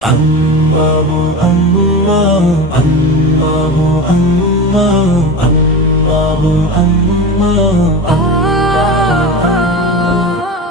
اللہ اللہ اللہ اللہ اللہ اللہ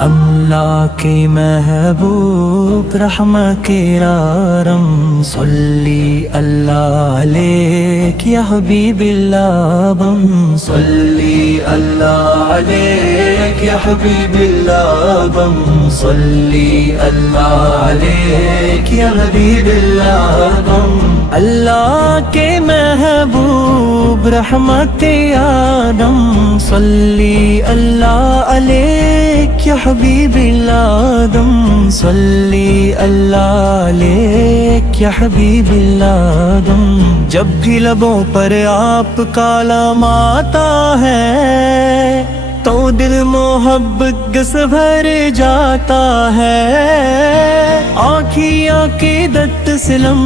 اللہ کے محبوب رحمت کرام صلی اللہ علیک یا حبیب اللہ بم صلی اللہ علیک یا حبیب اللہ بم صلی اللہ علیک یا حبیب اللہ بم اللہ کے محبوب رحمت آدم صلی اللہ علیک یا حبیب اللہ دم صلی اللہ علیک یا حبیب اللہ دم جب بھی لبوں پر آپ کا نام آتا ہے تو دل محبت گس بھر جاتا ہے آنکھیں عقیدت سے لم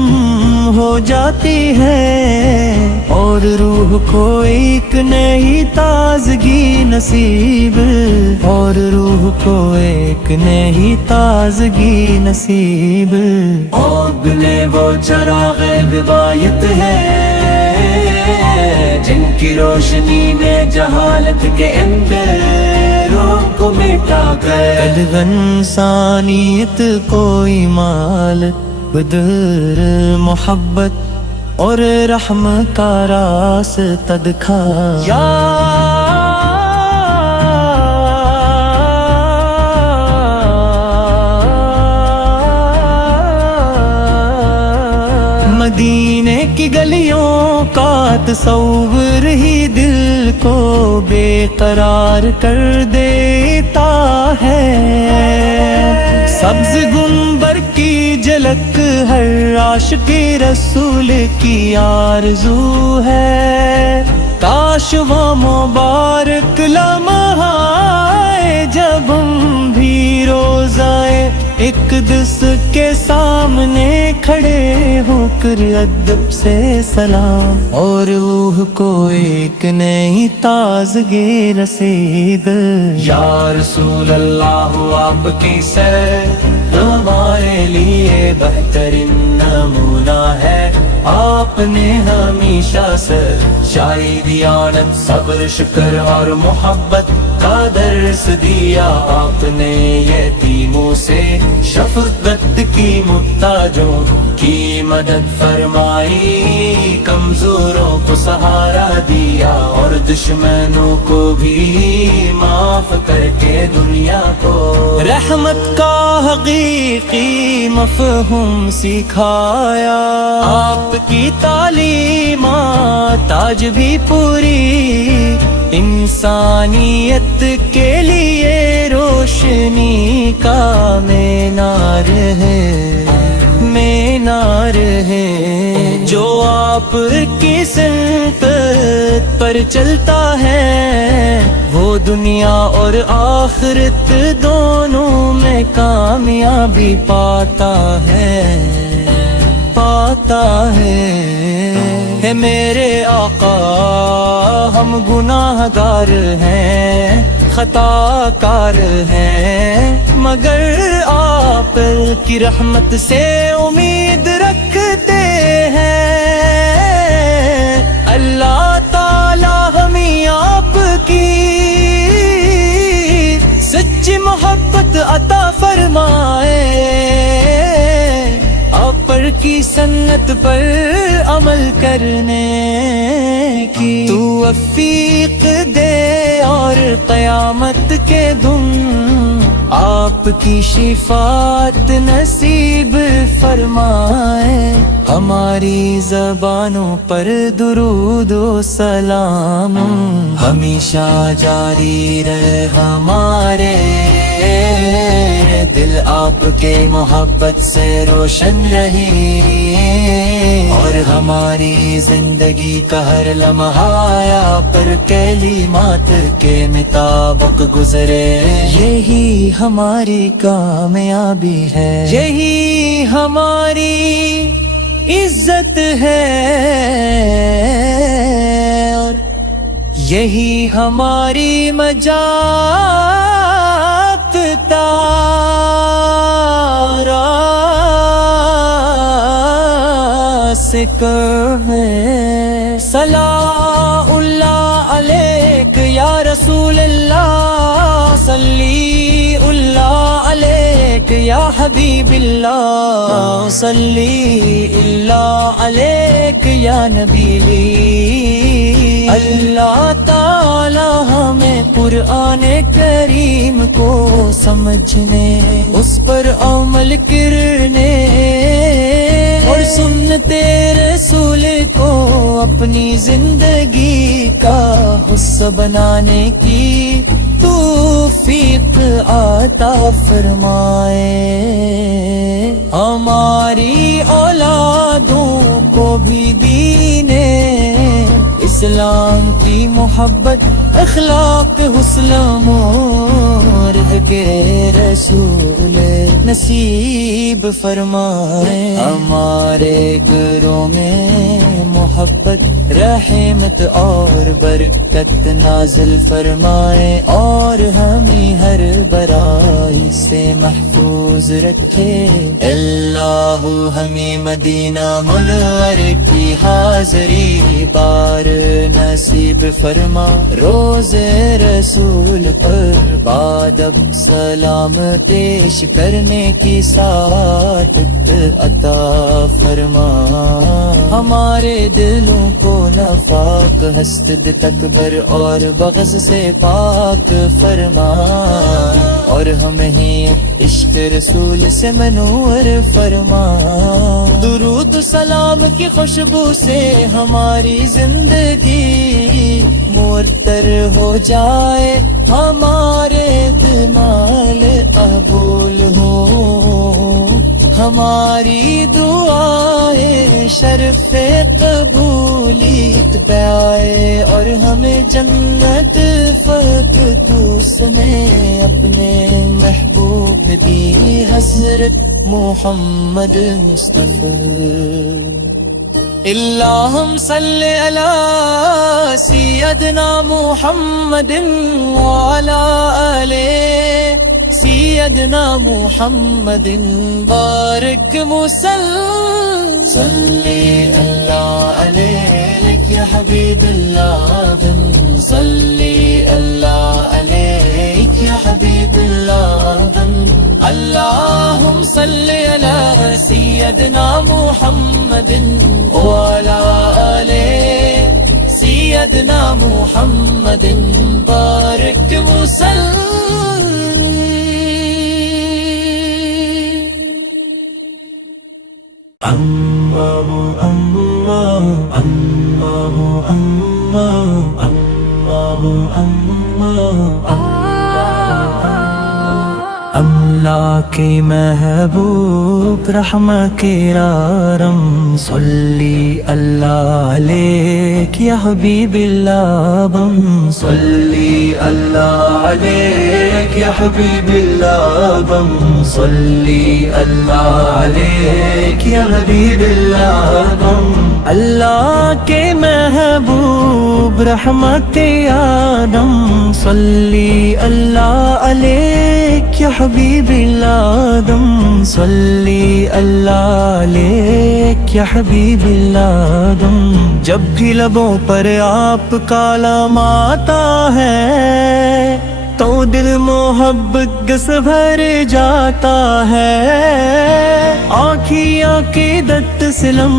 ہو جاتی ہے اور روح کو ایک نئی تازگی نصیب اور روح کو ایک نئی تازگی نصیب اگلے وہ چراغ بدایت ہے جن کی روشنی نے جہالت کے اندروں کو مٹا کر قد ثانیت کوئی مال بدر محبت اور رحم کا راستہ دکھا مدینے کی گلیوں کا تصور ہی دل کو بے قرار کر دیتا ہے سبز گنبر کی جھلک ہر عاشق رسول کی آرزو ہے کاش وہ مبارک لمحہ آئے جب ہم بھی روزائے اقدس کے سامنے کھڑے ہو کر ادب سے سلام اور روح کو ایک نئی تازگی نصیب یا رسول اللہ آپ کی سیر ہمارے لیے بہترین نمونہ ہے آپ نے ہمیشہ سچائی دیانت صبر شکر اور محبت کا درس دیا آپ نے یتیموں سے شفقت کی محتاجوں کی مدد فرمائی کمزوروں کو سہارا دیا اور دشمنوں کو بھی معاف کر کے دنیا کو رحمت کا حقیقی مفہوم سکھایا آپ کی تعلیمات آج بھی پوری انسانیت کے لیے روشنی کا مینار ہے جو آپ کی سمت پر چلتا ہے وہ دنیا اور آخرت دونوں میں کامیابی پاتا ہے میرے آقا ہم گناہ گار ہیں خطا کار ہیں مگر آپ کی رحمت سے امید رکھتے ہیں اللہ تعالی ہمیں آپ کی سچی محبت عطا فرمائے کی سنت پر عمل کرنے کی توفیق دے اور قیامت کے دن آپ کی شفاعت نصیب فرمائے ہماری زبانوں پر درود و سلام ہمیشہ جاری رہے ہمارے دل آپ کے محبت سے روشن رہی اور ہماری زندگی کا ہر لمحہ پر کلمات کے مطابق گزرے یہی ہماری کامیابی ہے یہی ہماری عزت ہے اور یہی ہماری مجاعت تارا ناسک ہے۔ صلاۃ اللہ علیک یا رسول اللہ، صلی اللہ علیک یا حبیب اللہ، صلی اللہ علیک یا نبی لی۔ اللہ تعالی ہمیں قرآن کریم کو سمجھنے، اس پر عمل کرنے اور سنت رسول کو اپنی زندگی کا حصہ بنانے کی توفیق عطا فرمائے۔ ہماری اولادوں کو بھی دین اسلام کی محبت، اخلاق، حسن مرد کے رسول نصیب فرمائے۔ ہمارے گھروں میں محبت، رحمت اور برکت نازل فرمائے، اور ہمیں ہر برائی سے محفوظ رکھے۔ اللہ ہمیں مدینہ منور کی حاضری بار نصیب فرما، روز رسول پر بادب سلام پیش کرنے کی سعادت عطا فرما۔ ہمارے دلوں کو نفاق، حسد، تکبر اور بغض سے پاک فرما، اور ہمیں عشق رسول سے منور فرما۔ درود سلام کی خوشبو سے ہماری زندگی معطر ہو جائے، ہمارے دمال قبول ہو، ہماری دعائیں شرف قبولیت پہ آئے، اور ہمیں جنت فردوس میں اپنے محبوب دی حضرت محمد مصطفی۔ اللہم صلی علی سیدنا محمد وعلی آلِ سیدنا محمد بارک وسلم۔ صلی اللہ علیک یا حبیب اللہ، صلی اللہ علیک یا حبیب اللہ۔ اللہم صلی علی سیدنا محمد وعلی آلِ سیدنا محمد بارک وسلم۔ اللہ اللہ اللہ اللہ اللہ اللہ کے محبوب رحمت کرام، صلی اللہ علیک یا حبیب اللہ بم، صلی اللہ علیک یا حبیب اللہ بم، صلی اللہ علیک یا حبیب اللہ بم۔ اللہ کے محبوب رحمت آدم، صلی اللہ علیک یا حبیب اللہ دم، صلی اللہ علیک یا حبیب اللہ دم۔ جب بھی لبوں پر آپ کا نام آتا ہے تو دل محبت گس بھر جاتا ہے، آنکھیں عقیدت سے لم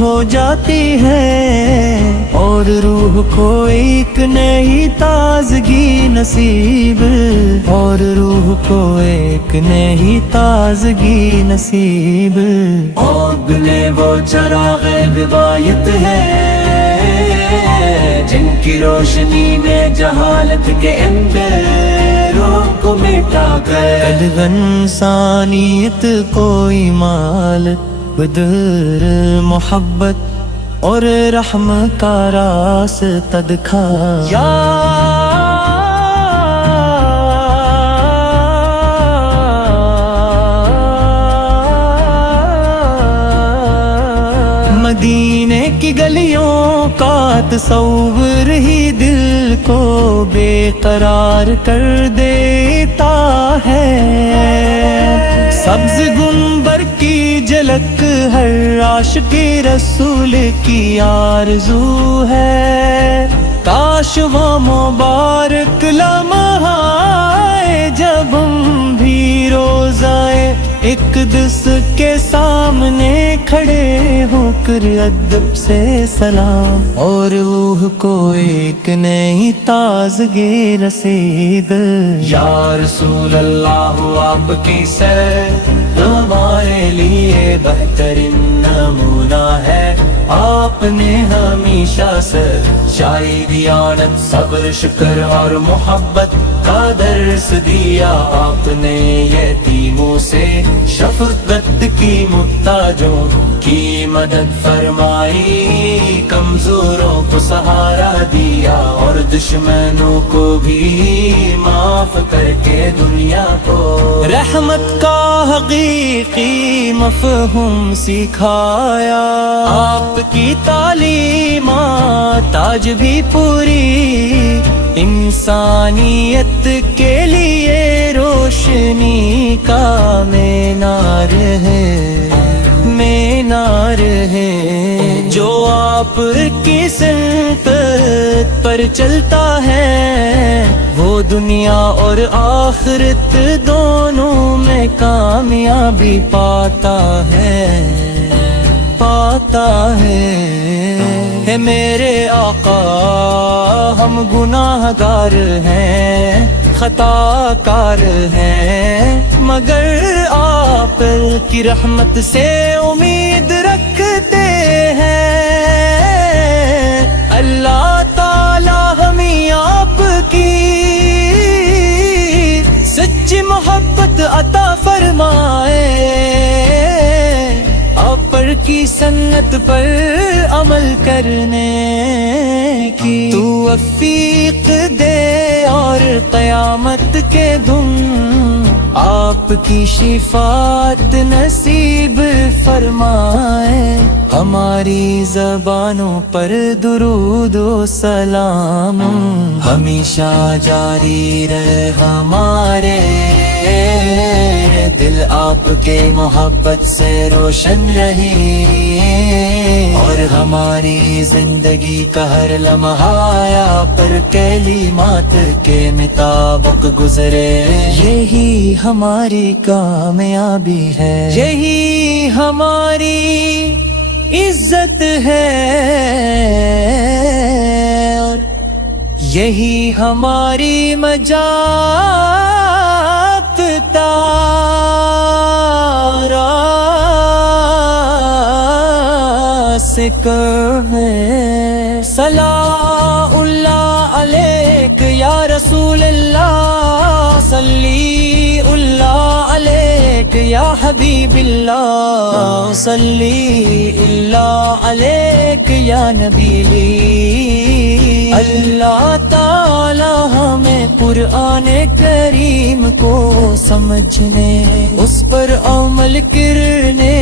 ہو جاتی ہے، اور روح کو ایک نئی تازگی نصیب، اور روح کو ایک نئی تازگی نصیب۔ اگلے وہ چراغ بدایت ہے جن کی روشنی نے جہالت کے اندھیروں کو مٹا کر قد انسانیت کو مال بدر محبت اور رحم کا راستہ دکھایا۔ مدینے کی گلیوں کا تصور ہی دل کو بے قرار کر دیتا ہے، سبز گنبر کی جھلک ہر عاشق رسول کی آرزو ہے، کاش وہ مبارک لمحہ آئے جب ہم بھی روزائے اقدس کے سامنے کھڑے ہو کر ادب سے سلام، اور روح کو ایک نئی تازگی رسید۔ یا رسول اللہ آپ کی سیر ہمارے لیے بہترین نمونہ ہے، آپ نے ہمیشہ سچائی، دیانت، صبر، شکر اور محبت کا درس دیا، آپ نے یتیموں سے شفقت کی، محتاجوں کی مدد فرمائی، کمزوروں کو سہارا دیا، اور دشمنوں کو بھی معاف کر کے دنیا کو رحمت کا حقیقی مفہوم سکھایا، آپ کی تعلیمات آج بھی پوری انسانیت کے لیے روشنی کا مینار ہے، مینار ہے، جو آپ کی سمت پر چلتا ہے وہ دنیا اور آخرت دونوں میں کامیابی پاتا ہے، پاتا ہے میرے آقا ہم گناہ گار ہیں، خطا کار ہیں، مگر آپ کی رحمت سے امید رکھتے ہیں، اللہ تعالی ہمیں آپ کی سچی محبت عطا فرمائے، آپ پر کی سنت پر عمل کرنے کی توفیق دے، اور قیامت کے دن آپ کی شفاعت نصیب فرمائے، ہماری زبانوں پر درود و سلام ہمیشہ جاری رہے، ہمارے دل آپ کے محبت سے روشن رہی، اور ہماری زندگی کا ہر لمحہ پر کلمات کے مطابق گزرے، یہی ہماری کامیابی ہے، یہی ہماری عزت ہے، اور یہی ہماری مجات ہے، صلاح اللہ علیک یا رسول اللہ، صلی اللہ علیک یا حبیب اللہ، صلی اللہ علیک یا نبی لی، اللہ تعالی ہمیں قرآن کریم کو سمجھنے، اس پر عمل کرنے،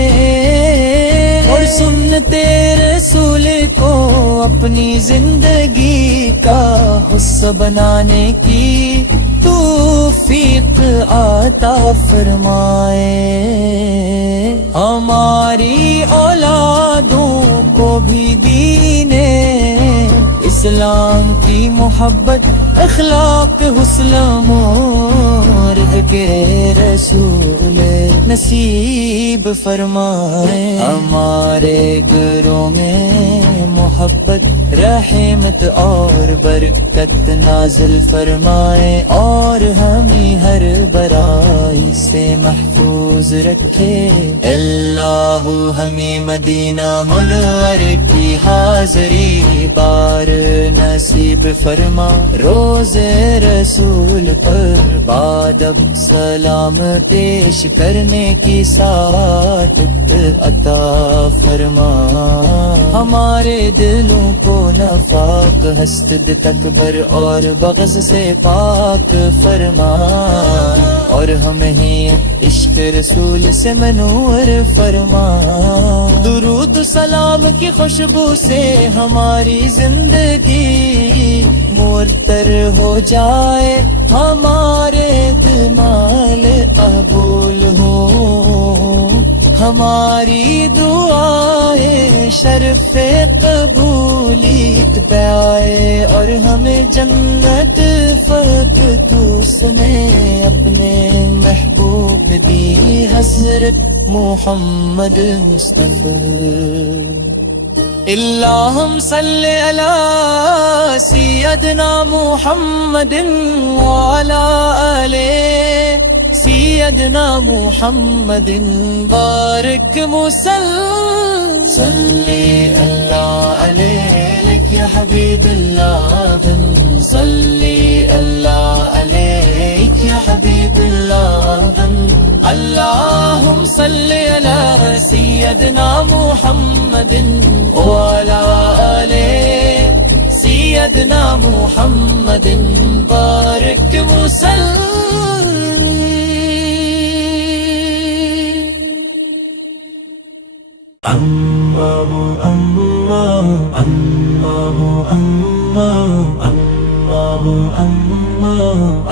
اور سنت رسول کو اپنی زندگی کا حصہ بنانے کی توفیق عطا فرمائے، ہماری اولادوں کو بھی دین اسلام کی محبت، اخلاق، حسن، مرد کے رسول نصیب فرمائے، ہمارے گھروں میں محبت، رحمت اور برکت نازل فرمائے، اور ہمیں ہر برائی سے محفوظ رکھے، اللہ ہمیں مدینہ منور کی حاضری بار نصیب فرما، روز رسول پر بادب سلام پیش کرنے کی سعادت عطا فرما، ہمارے دلوں کو نفاق، حسد، تکبر اور بغض سے پاک فرما، اور ہمیں عشق رسول سے منور فرما، درود سلام کی خوشبو سے ہماری زندگی معطر ہو جائے، ہمارے دمال قبول ہو، ہماری دعائیں شرف قبولیت پہ آئے اور ہمیں جنت فتح تو سنے اپنے محبوب دی حضرت محمد مصطفی اللہم صلی علی سیدنا محمد وعلی آلِ سیدنا محمد بارک صلی اللہ علیک یا حبیب اللہ صلی اللہ علیک یا حبیب اللہ اللہم صلی علی سیدنا محمد وعلی آلِ سیدنا محمد بارک اللہ اللہ اللہ اللہ اللہ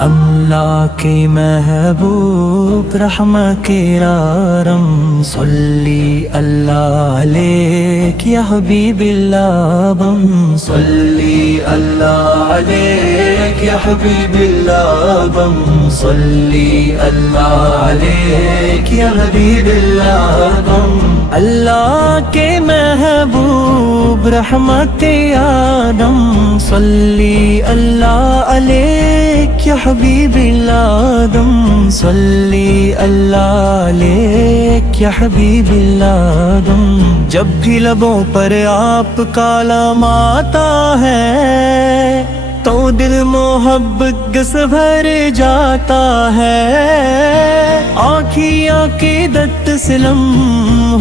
اللہ کے محبوب رحمت کرام صلی اللہ علیک یا حبیب اللہ بم صلی اللہ علیک یا حبیب اللہ بم صلی اللہ علیک یا حبیب اللہ بم اللہ کے محبوب رحمت آدم صلی اللہ علیک یا حبیب اللہ آدم صلی اللہ علیک یا حبیب اللہ آدم جب بھی لبوں پر آپ کا نام آتا ہے تو دل محبت سے بھر جاتا ہے آنکھیں عقیدت سے لم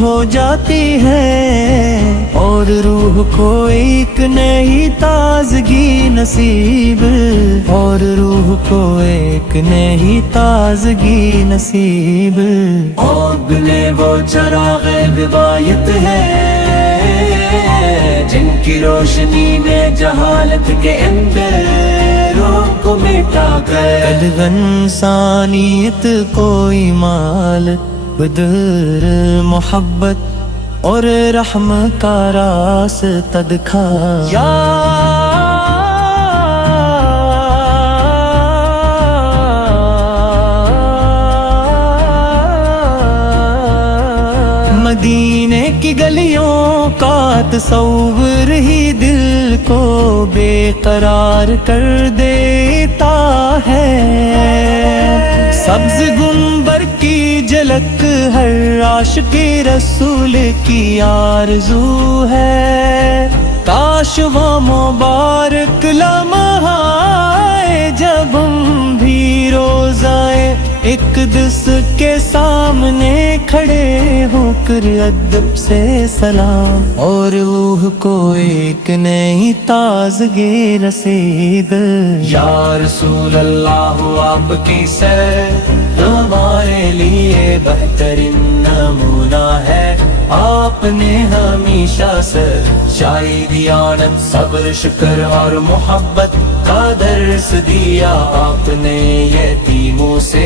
ہو جاتی ہے اور روح کو ایک نئی تازگی نصیب اور روح کو ایک نئی تازگی نصیب اگلے وہ چراغ روایت ہے جن کی روشنی نے جہالت کے اندروں کو مٹا کر قد انسانیت کوئی مال بدر محبت اور رحم کا راستہ دکھا مدینے کی گلیوں کا تصور ہی دل کو بے قرار کر دیتا ہے سبز گنبر کی جھلک ہر عاشق رسول کی آرزو ہے کاش وہ مبارک لمحہ آئے جب ہم بھی روزائے اقدس کے سامنے کھڑے ہو کر ادب سے سلام اور روح کو ایک نئی تازگی نصیب یا رسول اللہ آپ کی سیر ہمارے لیے بہترین نمونہ ہے آپ نے ہمیشہ سچائی دیانت صبر شکر اور محبت کا درس دیا آپ نے یتیموں سے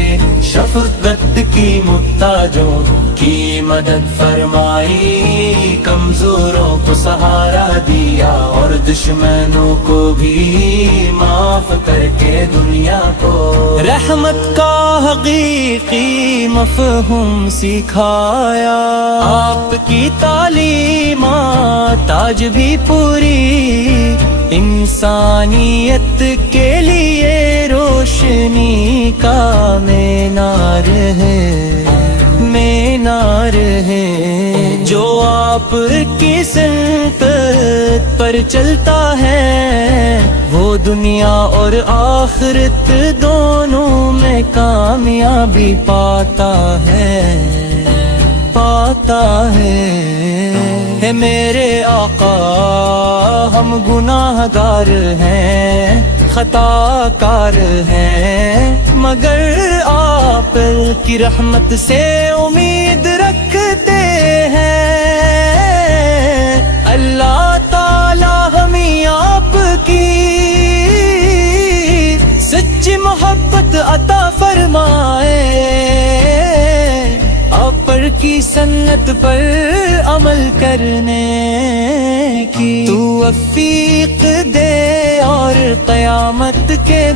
شفقت کی محتاجوں کی مدد فرمائی کمزوروں کو سہارا دیا اور دشمنوں کو بھی معاف کر کے دنیا کو رحمت کا حقیقی مفہوم سکھایا آپ کی تعلیمات آج بھی پوری انسانیت کے لیے روشنی کا مینار ہے جو آپ کی سمت پر چلتا ہے وہ دنیا اور آخرت دونوں میں کامیابی پاتا ہے میرے آقا ہم گناہ گار ہیں خطا کار ہیں مگر آپ کی رحمت سے امید رکھتے ہیں اللہ تعالی ہمیں آپ کی سچی محبت عطا فرمائے کی سنت پر عمل کرنے کی توفیق دے اور قیامت کے